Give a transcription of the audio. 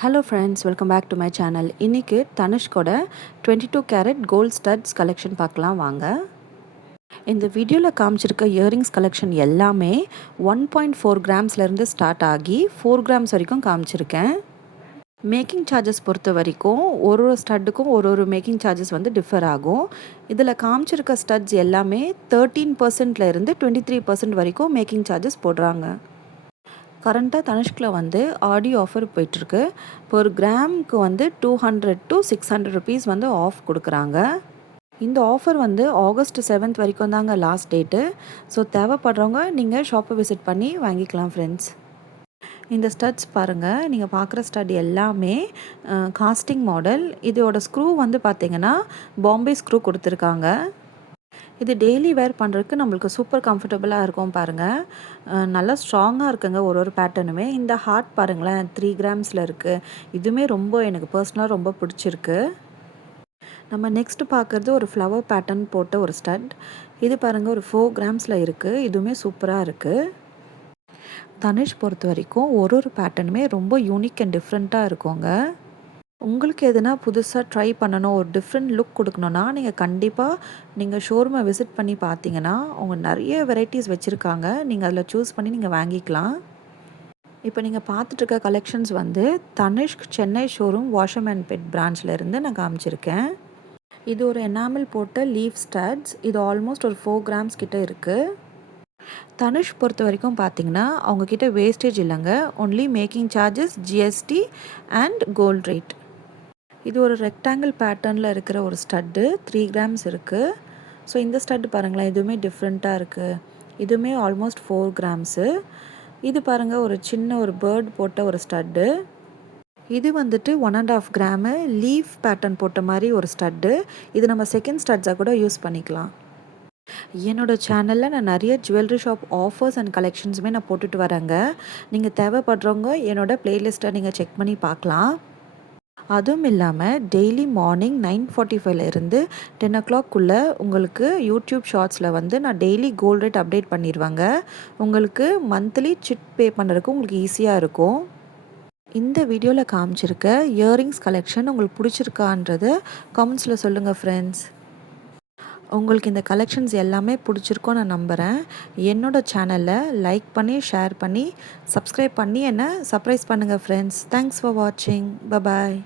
Hello friends, welcome back to my channel. இன்றைக்கி Dhanushkodi 22 carat gold studs collection பார்க்கலாம் வாங்க. இந்த வீடியோவில் காமிச்சிருக்க இயரிங்ஸ் கலெக்ஷன் எல்லாமே 1.4 கிராம்ஸ்லேருந்து ஸ்டார்ட் ஆகி 4 கிராம்ஸ் வரைக்கும் காமிச்சிருக்கேன். மேக்கிங் சார்ஜஸ் பொறுத்த வரைக்கும் ஒரு ஸ்டட்டுக்கும் ஒரு மேக்கிங் சார்ஜஸ் வந்து டிஃபர் ஆகும். இதில் காமிச்சிருக்க ஸ்டட்ஸ் எல்லாமே 13%லேருந்து 23% வரைக்கும் மேக்கிங் சார்ஜஸ் போடுறாங்க. கரண்ட்டாக தனுஷ்கில் வந்து ஆடி ஆஃபர் போயிட்டுருக்கு. ஒரு கிராமுக்கு வந்து 200 to 600 ருபீஸ் வந்து ஆஃப் கொடுக்குறாங்க. இந்த ஆஃபர் வந்து ஆகஸ்ட் 7th வரைக்கும் தாங்க லாஸ்ட் டேட்டு. ஸோ தேவைப்படுறவங்க நீங்கள் ஷாப்பை விசிட் பண்ணி வாங்கிக்கலாம் ஃப்ரெண்ட்ஸ். இந்த ஸ்டட்ஸ் பாருங்கள், நீங்கள் பார்க்குற ஸ்டட் எல்லாமே காஸ்டிங் மாடல். இதோட ஸ்க்ரூ வந்து பார்த்திங்கன்னா பாம்பே ஸ்க்ரூ கொடுத்துருக்காங்க. இது டெய்லி வேர் பண்ணுறதுக்கு நம்மளுக்கு சூப்பர் கம்ஃபர்டபுளாக இருக்கும் பாருங்கள். நல்லா ஸ்ட்ராங்காக இருக்குங்க ஒரு பேட்டர்னுமே. இந்த ஹார்ட் பாருங்களேன், 3 கிராம்ஸில் இருக்குது. இதுவுமே ரொம்ப எனக்கு பர்சனலாக ரொம்ப பிடிச்சிருக்கு. நம்ம நெக்ஸ்ட் பார்க்குறது ஒரு ஃப்ளவர் பேட்டர்ன் போட்ட ஒரு ஸ்டட். இது பாருங்கள் ஒரு 4 கிராம்ஸில் இருக்குது. இதுவுமே சூப்பராக இருக்குது. தனுஷ் பொறுத்த வரைக்கும் ஒரு பேட்டர்னுமே ரொம்ப யூனிக் அண்ட் டிஃப்ரெண்ட்டாக இருக்குங்க. உங்களுக்கு எதுனா புதுசாக ட்ரை பண்ணணும், ஒரு டிஃப்ரெண்ட் லுக் கொடுக்கணுன்னா நீங்கள் ஷோரூமை விசிட் பண்ணி பார்த்தீங்கன்னா அவங்க நிறைய வெரைட்டிஸ் வச்சுருக்காங்க. நீங்கள் அதில் சூஸ் பண்ணி நீங்கள் வாங்கிக்கலாம். இப்போ நீங்கள் பார்த்துட்ருக்க கலெக்ஷன்ஸ் வந்து Tanishq Chennai showroom washerman bed பிரான்ச்லேருந்து நான் காமிச்சிருக்கேன். இது ஒரு எனாமல் போட்ட லீஃப் ஸ்டட்ஸ். இது ஆல்மோஸ்ட் ஒரு 4 கிராம்ஸ் கிட்டே இருக்குது. தனுஷ் பொறுத்த வரைக்கும் பார்த்தீங்கன்னா அவங்கக்கிட்ட வேஸ்டேஜ் இல்லைங்க. Only making charges, GST and gold rate. இது ஒரு ரெக்டாங்கிள் பேட்டர்னில் இருக்கிற ஒரு ஸ்டட்டு. 3 கிராம்ஸ் இருக்குது. ஸோ இந்த ஸ்டட்டு பாருங்களேன், இதுவுமே டிஃப்ரெண்ட்டாக இருக்குது. இதுவுமே ஆல்மோஸ்ட் 4 கிராம்ஸு. இது பாருங்கள், ஒரு சின்ன ஒரு பேர்ட் போட்ட ஒரு ஸ்டட்டு. இது வந்துட்டு 1.5 கிராமு லீஃப் பேட்டர்ன் போட்ட மாதிரி ஒரு ஸ்டட்டு. இது நம்ம செகண்ட் ஸ்டட்ஸாக கூட யூஸ் பண்ணிக்கலாம். என்னோடய சேனலில் நான் நிறைய ஜுவல்லரி ஷாப் ஆஃபர்ஸ் அண்ட் கலெக்ஷன்ஸுமே நான் போட்டுட்டு வரேங்க. நீங்கள் தேவைப்படுறவங்க என்னோடய ப்ளேலிஸ்ட்டை நீங்கள் செக் பண்ணி பார்க்கலாம். அதுவும் இல்லாமல் டெய்லி மார்னிங் 9:45லேருந்து 10 o'clock உங்களுக்கு யூடியூப் ஷார்ட்ஸில் வந்து நான் டெய்லி கோல்ட் ரேட் அப்டேட் பண்ணிடுவாங்க. உங்களுக்கு மந்த்லி சிட் பே பண்ணுறதுக்கு உங்களுக்கு ஈஸியாக இருக்கும். இந்த வீடியோவில் காமிச்சிருக்க இயரிங்ஸ் கலெக்ஷன் உங்களுக்கு பிடிச்சிருக்கான்றது கமெண்ட்ஸில் சொல்லுங்கள் ஃப்ரெண்ட்ஸ். உங்களுக்கு இந்த கலெக்ஷன்ஸ் எல்லாமே பிடிச்சிருக்கோன்னு நான் நம்புகிறேன். என்னோடய சேனலை லைக் பண்ணி, ஷேர் பண்ணி, சப்ஸ்கிரைப் பண்ணி என்னை சர்ப்ரைஸ் பண்ணுங்கள் ஃப்ரெண்ட்ஸ். தேங்க்ஸ் ஃபார் வாட்சிங். பபாய்.